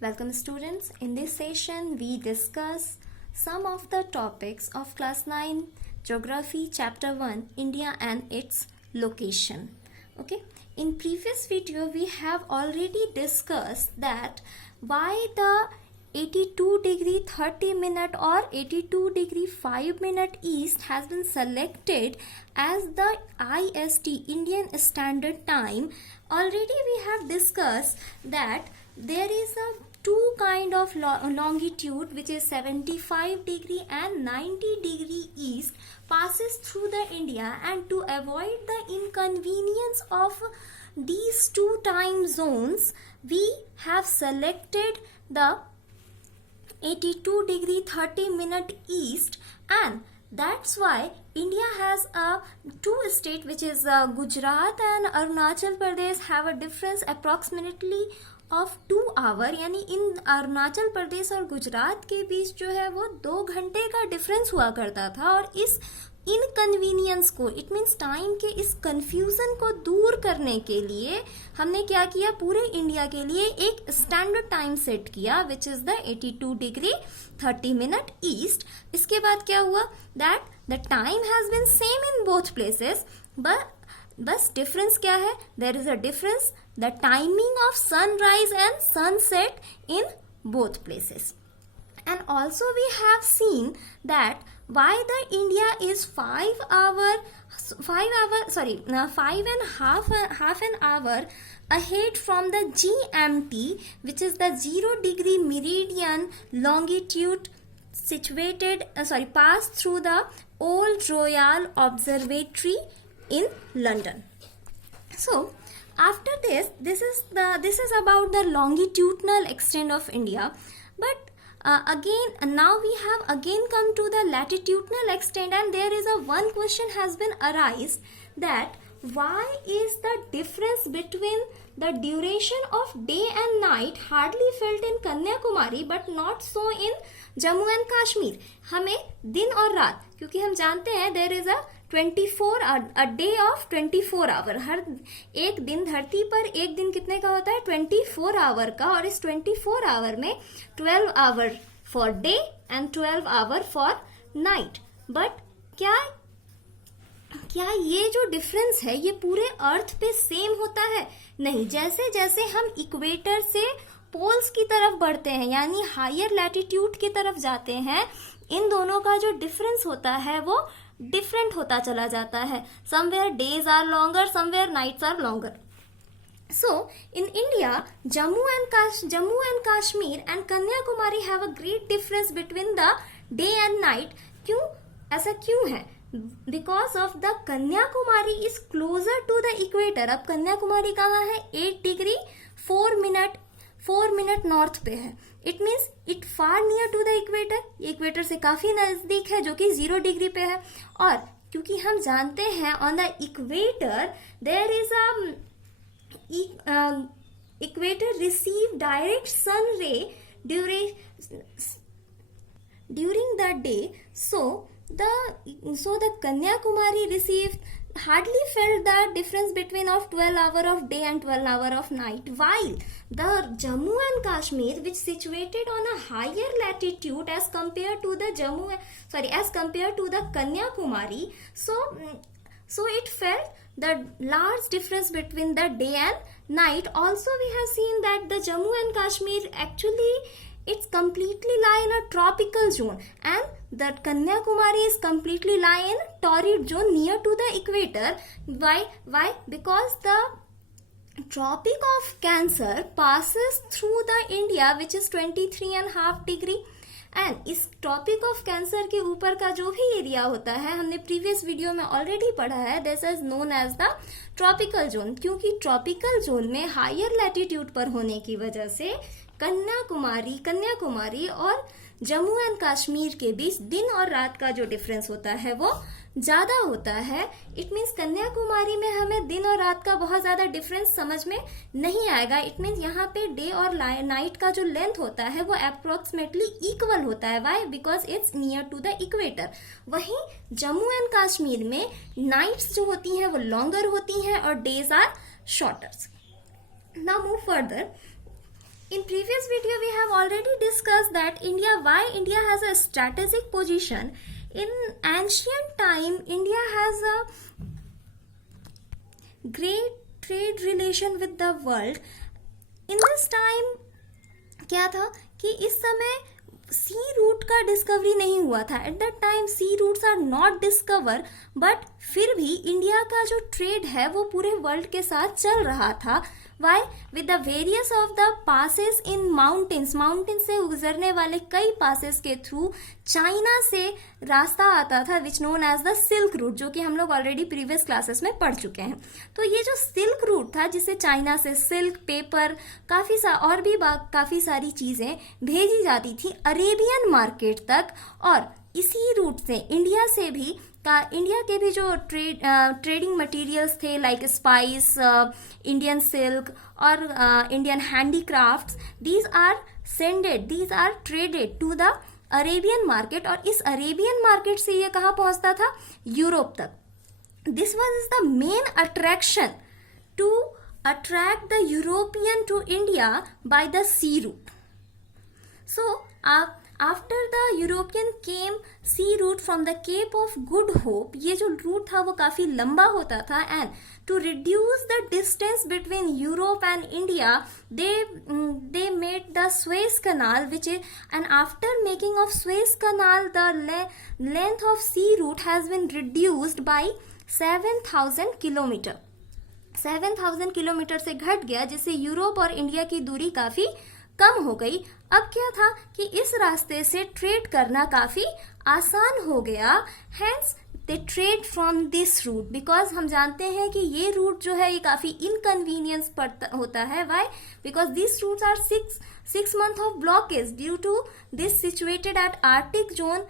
Welcome students. In this session we discuss some of the topics of class 9 geography chapter 1 India and its location. Okay, in previous video we have already discussed that why the 82 degree 30 minute or 82 degree 5 minute east has been selected as the IST Indian Standard Time. Already we have discussed that there is a two kind of longitude which is 75 degree and 90 degree east passes through the India, and to avoid the inconvenience of these two time zones we have selected the 82 degree 30 minute east, and that's why India has a two state which is Gujarat and Arunachal Pradesh have a difference approximately of 2 hour, यानी इन अरुणाचल प्रदेश और गुजरात के बीच जो है वो 2 घंटे का difference हुआ करता था। और इस इनकन्वीनियंस को, इट मीन्स टाइम के इस कंफ्यूजन को दूर करने के लिए हमने क्या किया, पूरे इंडिया के लिए एक स्टैंडर्ड टाइम सेट किया which is the 82 degree 30 minute east. इसके बाद क्या हुआ, that the time has been same in both places, बस डिफरेंस क्या है, there is a difference the timing of sunrise and sunset in both places. And also we have seen that why the India is 5 and half an hour ahead from the GMT, which is the 0 degree meridian longitude situated passed through the Old Royal Observatory in London. So after this is about the longitudinal extent of India, but again now we have again come to the latitudinal extent, and there is a one question has been arised that why is the difference between the duration of day and night hardly felt in Kanyakumari but not so in Jammu and Kashmir. हमें दिन और रात, क्योंकि हम जानते हैं there is a 24 a day of 24 our, हर एक दिन धरती पर एक दिन कितने का होता है, 24 आवर का, और इस 24 आवर में 12 hour for day and 12 hour for night. But क्या ये जो डिफरेंस है ये पूरे अर्थ पे सेम होता है? नहीं, जैसे जैसे हम इक्वेटर से पोल्स की तरफ बढ़ते हैं यानी हायर लैटिट्यूड की तरफ जाते हैं, इन दोनों का जो डिफरेंस होता है वो डिफरेंट होता चला जाता है। Somewhere days are longer, somewhere nights are longer. So in India, Jammu and Kashmir and Kanyakumari have a great difference between the day and night. क्यों, ऐसा क्यों है? Because of the Kanyakumari is closer to the equator. अब कन्याकुमारी कहाँ है, 8 degree 4 minute north पे है। It means it far near to the equator, equator से काफी नजदीक है जो कि 0 डिग्री पे है। और क्योंकि हम जानते हैं on the equator there is equator receive direct sun ray during the day, so the Kanyakumari received hardly felt the difference between of 12 hour of day and 12 hour of night, while the Jammu and Kashmir, which situated on a higher latitude as compared to the Kanyakumari, so it felt the large difference between the day and night. Also we have seen that the Jammu and Kashmir actually it's completely lie in a tropical zone, and the Kanyakumari is completely lie in torrid zone near to the equator. Why? Because the Tropic of Cancer passes through the India which is 23.5 degree, and इस topic of cancer के ऊपर का जो भी area होता है हमने previous video में ऑलरेडी पढ़ा है, this is known as the tropical zone. क्योंकि ट्रॉपिकल जोन में हायर लैटिट्यूड पर होने की वजह से कन्याकुमारी और जम्मू एंड कश्मीर के बीच दिन और रात का जो डिफरेंस होता है वो ज्यादा होता है। इट मीन्स कन्याकुमारी में हमें दिन और रात का बहुत ज्यादा डिफरेंस समझ में नहीं आएगा। इट मीन्स यहाँ पे डे और नाइट का जो लेंथ होता है वो अप्रोक्सीमेटली इक्वल होता है। Why? Because it's near to the equator. वहीं जम्मू एंड कश्मीर में नाइट्स जो होती हैं वो लॉन्गर होती हैं और days are shorter. Now move further. In previous video, we have already discussed that why India has a strategic position. In ancient time, India has a great trade relation with the world. In this time, क्या था कि इस समय सी root का discovery नहीं हुआ था. At that time sea routes are not discover, but फिर भी इंडिया का जो ट्रेड है वो पूरे वर्ल्ड के साथ चल रहा था. Why? With the various of the passes in mountains, mountain से गुजरने वाले कई पासेस के थ्रू चाइना से रास्ता आता था, which known as the silk route, जो कि हम लोग ऑलरेडी प्रीवियस क्लासेस में पढ़ चुके हैं. तो ये जो सिल्क रूट था, जिससे चाइना से सिल्क, पेपर, और भी काफी सारी चीजें भेजी जाती थी अरेबियन मार्केट तक. और इसी रूट से इंडिया के भी जो ट्रेडिंग मटेरियल्स थे, लाइक स्पाइस, इंडियन सिल्क और Indian handicrafts, these are traded to the Arabian market. और इस अरेबियन मार्केट से ये कहाँ पहुंचता था? यूरोप तक. This was the main attraction to attract the European to India by the sea route. So, after the European came sea route from the Cape of Good Hope, ये जो root था वो काफी लंबा होता था, and to reduce the distance between Europe and India, they made the Suez Canal, and after making of Suez Canal, the length of sea route has been reduced by 7,000 kilometer. 7,000 kilometre से घट गया, जिससे Europe और India की दूरी काफी कम हो गई. अब क्या था कि इस रास्ते से ट्रेड करना काफी आसान हो गया. Hence they trade from this route, because हम जानते हैं कि ये रूट जो है ये काफी इनकन्वीनियंस होता है. Why? Because this routes are 6 months of blockage due to this situated at Arctic zone,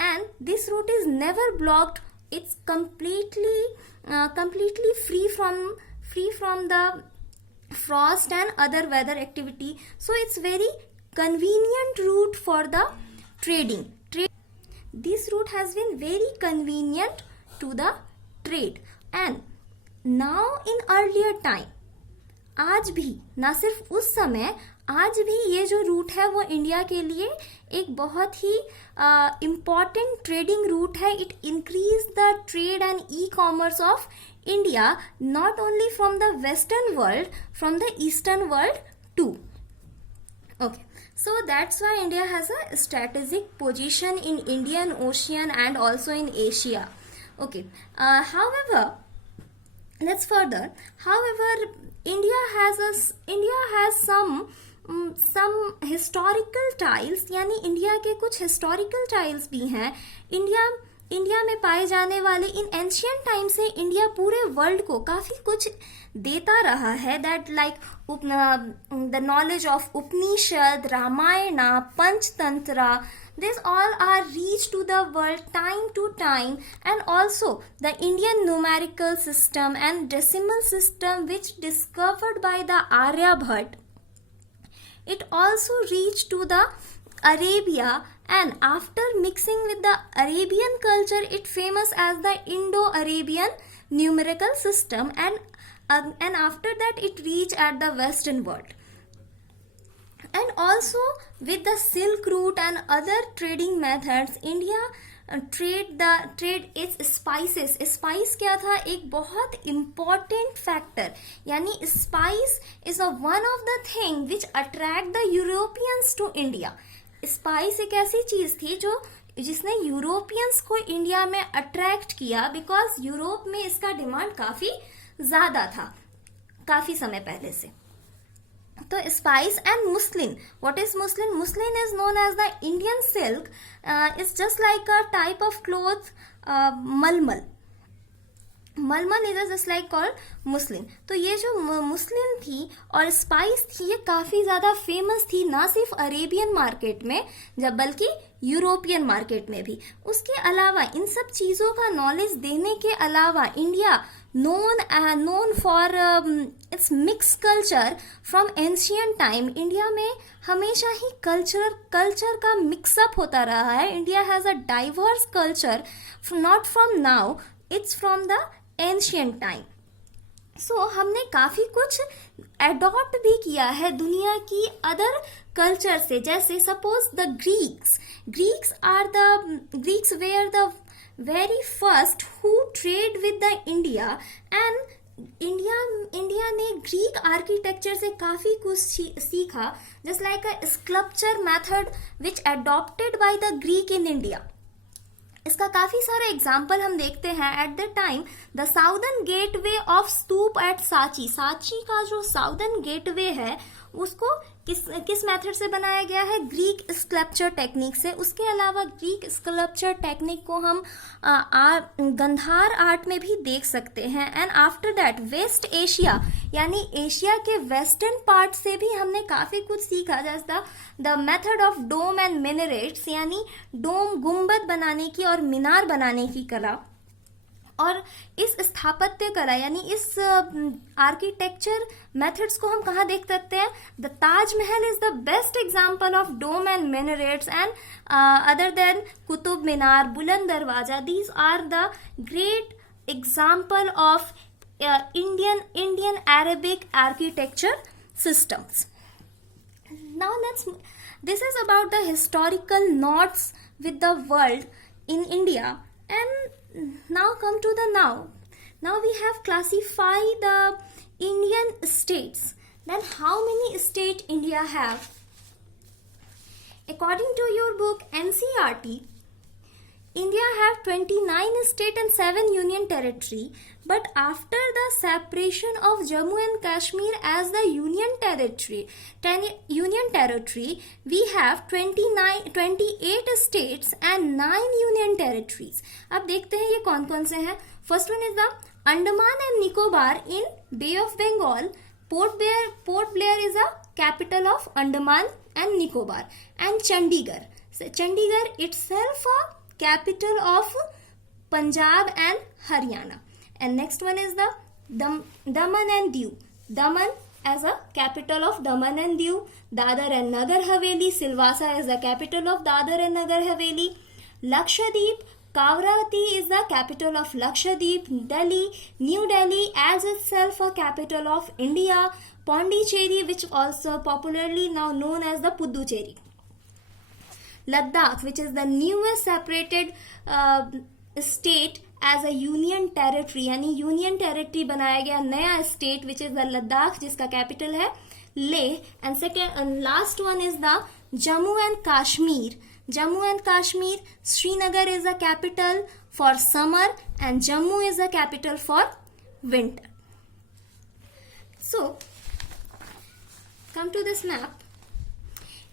and this route is never blocked. It's completely free from the frost and other weather activity. So it's very convenient route for the trading. This route has been very convenient to the trade. And now in earlier time, आज भी, ना सिर्फ उस समय, आज भी ये जो रूट है वो इंडिया के लिए एक बहुत ही इम्पॉर्टेंट ट्रेडिंग रूट है. It increase the trade and e commerce of India, not only from the western world, from the eastern world too. Okay, so that's why India has a strategic position in Indian Ocean and also in Asia. Okay, however, let's further. However, India has some historical ties, यानी India के कुछ historical ties भी हैं. India में पाए जाने वाले इन एंशियंट टाइम से इंडिया पूरे वर्ल्ड को काफी कुछ देता रहा है. That like the knowledge of Upanishad, Ramayana, Panchatantra, these all are reached to the world time to time. And also the Indian numerical system and decimal system, which discovered by the Aryabhat, it also reached to the Arabia, and after mixing with the Arabian culture, it famous as the Indo-Arabian numerical system, and after that it reached at the Western world. And also with the Silk Route and other trading methods, India trade its spices. Spice क्या था? एक बहुत important factor. यानी spice is one of the thing which attract the Europeans to India. Spice एक ऐसी चीज थी जिसने यूरोपियंस को इंडिया में अट्रैक्ट किया, बिकॉज यूरोप में इसका डिमांड काफी ज्यादा था काफी समय पहले से. तो spice and muslin. What is muslin? Muslin is known as the Indian silk. It's just like a type of cloth. Malmal is just like called muslin. तो ये जो मुस्लिन थी और स्पाइस थी, ये काफी ज्यादा फेमस थी, ना सिर्फ अरेबियन मार्केट में बल्कि यूरोपियन मार्केट में भी. उसके अलावा इन सब चीजों का नॉलेज देने के अलावा India known for its mixed culture from ancient time. India में हमेशा ही कल्चर का मिक्सअप होता रहा है. India has a diverse culture, not from now, it's from the ancient time. हमने काफी कुछ एडॉप्ट भी किया है दुनिया की अदर कल्चर से. जैसे suppose the Greeks were the very first who trade with the India. And India ने ग्रीक आर्किटेक्चर से काफी कुछ सीखा, just like a sculpture method which adopted by the Greek in India. इसका काफी सारे एग्जाम्पल हम देखते हैं. At the time the southern gateway of stupa at Sanchi का जो साउदर्न गेटवे है उसको किस मेथड से बनाया गया है? ग्रीक स्कल्पचर टेक्निक से. उसके अलावा ग्रीक स्कल्पचर टेक्निक को हम गंधार आर्ट में भी देख सकते हैं. And after that west Asia यानी एशिया के वेस्टर्न पार्ट से भी हमने काफी कुछ सीखा, जैसा the method of dome and minarets यानी डोम गुंबद बनाने की और मीनार बनाने की कला. और इस स्थापत्य कला यानी इस आर्किटेक्चर मेथड्स को हम कहाँ देख सकते हैं? The Taj Mahal is the best example of dome and minarets. And other than Qutub Minar, Buland Darwaza, these are the great example of Indian Arabic architecture systems. Now this is about the historical notes with the world in India. And now come to the now. Now we have classified the Indian states. Then how many states India have? According to your book NCERT, India have 29 states and 7 union territory, but after the separation of Jammu and Kashmir as the union territory, we have 28 states and 9 union territories. अब देखते हैं ये कौन कौन से हैं. First one is the Andaman and Nicobar in Bay of Bengal. Port Blair is a capital of Andaman and Nicobar, and Chandigarh. So Chandigarh itself a capital of Punjab and Haryana. And next one is the Daman and Diu. Daman as a capital of Daman and Diu. Dadar and Nagar Haveli. Silvassa is the capital of Dadar and Nagar Haveli. Lakshadweep, Kavravati is the capital of Lakshadweep. Delhi, New Delhi as itself a capital of India. Pondicherry, which also popularly now known as the Puducherry. Ladakh, which is the newest separated state as a union territory, यानी union territory बनाया गया नया state, which is the Ladakh जिसका capital है Leh. And second last one is the Jammu and Kashmir. Jammu and Kashmir, Srinagar is the capital for summer and Jammu is the capital for winter. So come to this map.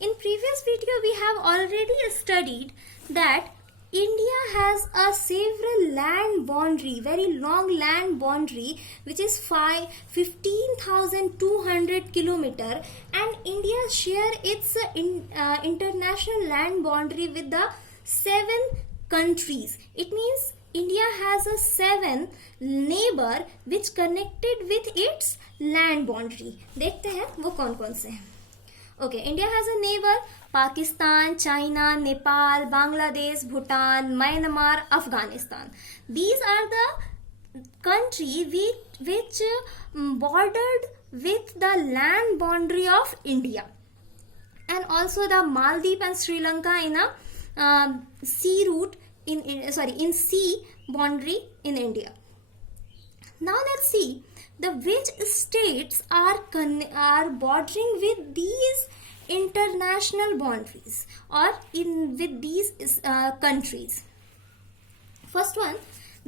In previous video we have already studied that India has a several land boundary, very long land boundary, which is 15,200 kilometer, and India share its international land boundary with the 7 countries. It means India has a 7 neighbor which connected with its land boundary. देखते हैं वो कौन कौन से हैं. Okay, India has a neighbor: Pakistan, China, Nepal, Bangladesh, Bhutan, Myanmar, Afghanistan. These are the countries which bordered with the land boundary of India, and also the Maldives and Sri Lanka in a sea route in sea boundary in India. Now let's see which states are bordering with these international boundaries or with these countries. First one,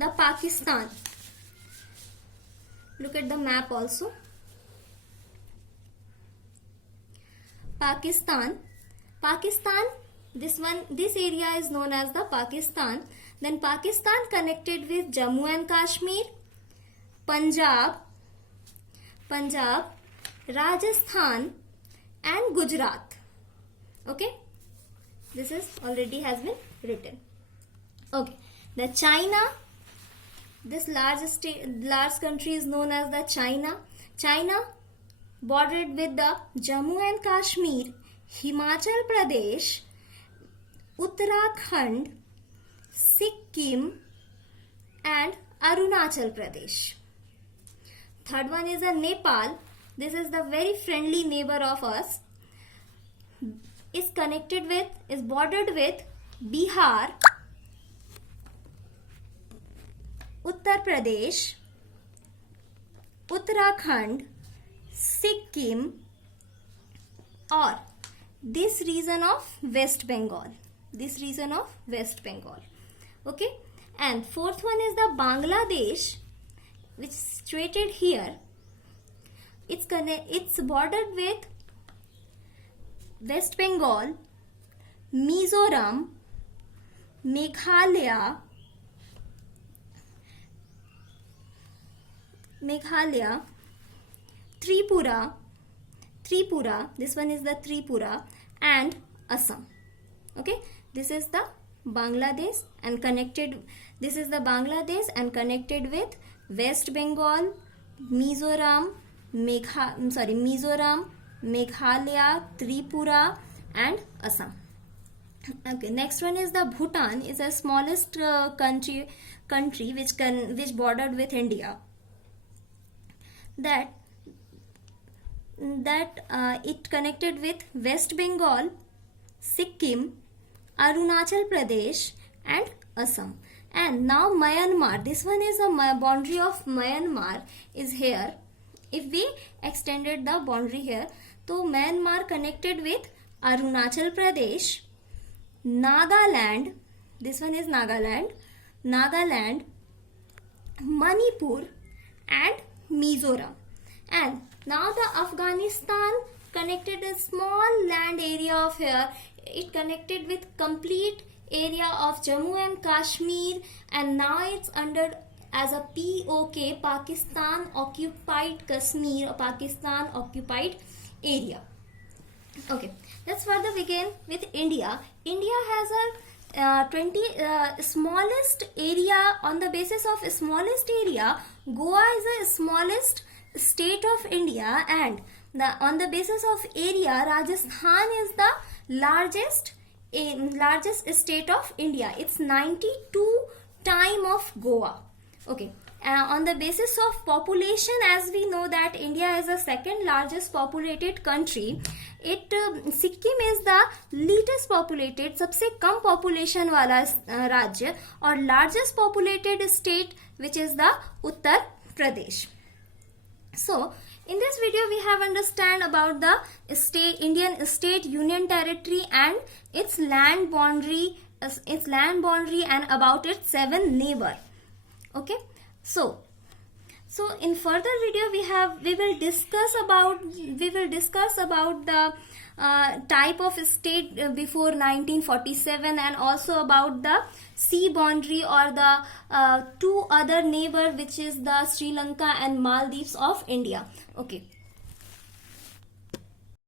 the Pakistan. Look at the map also. Pakistan, this area is known as the Pakistan. Then Pakistan connected with Jammu and Kashmir, Punjab, Rajasthan and Gujarat. Okay, this is already has been written. Okay, the China, this large country is known as the China bordered with the Jammu and Kashmir, Himachal Pradesh, Uttarakhand, Sikkim and Arunachal Pradesh. Third one is a Nepal. This is the very friendly neighbor of us. Is bordered with Bihar, Uttar Pradesh, Uttarakhand, Sikkim, or this region of West Bengal. Okay, and fourth one is the Bangladesh, which is situated here. It's bordered with West Bengal, Mizoram, Meghalaya, Tripura, this one is the Tripura, and Assam. Okay, this is the Bangladesh and connected with West Bengal, Mizoram, Meghalaya, Tripura, and Assam. Okay, next one is the Bhutan. Is the smallest country which bordered with India. That it connected with West Bengal, Sikkim, Arunachal Pradesh, and Assam. And now Myanmar. This one is a boundary of Myanmar is here. If we extended the boundary here, so Myanmar connected with Arunachal Pradesh, Nagaland. This one is Nagaland, Manipur, and Mizoram. And now the Afghanistan connected a small land area of here. It connected with complete area of Jammu and Kashmir, and now it's under as a POK, Pakistan occupied Kashmir, or Pakistan occupied area. Okay, let's further begin with India. India has a smallest area. On the basis of smallest area, Goa is the smallest state of India, and on the basis of area, Rajasthan is the largest state of India. It's 92 times of Goa. Okay. On the basis of population, as we know that India is the second largest populated country, Sikkim is the least populated, सबसे कम population वाला राज्य, और largest populated state, which is the Uttar Pradesh. So in this video we have understand about the Indian state union territory and its land boundary and about its 7 neighbor. Okay, so in further video we will discuss about the type of state before 1947, and also about the sea boundary or the 2 other neighbor, which is the Sri Lanka and Maldives of India. Okay.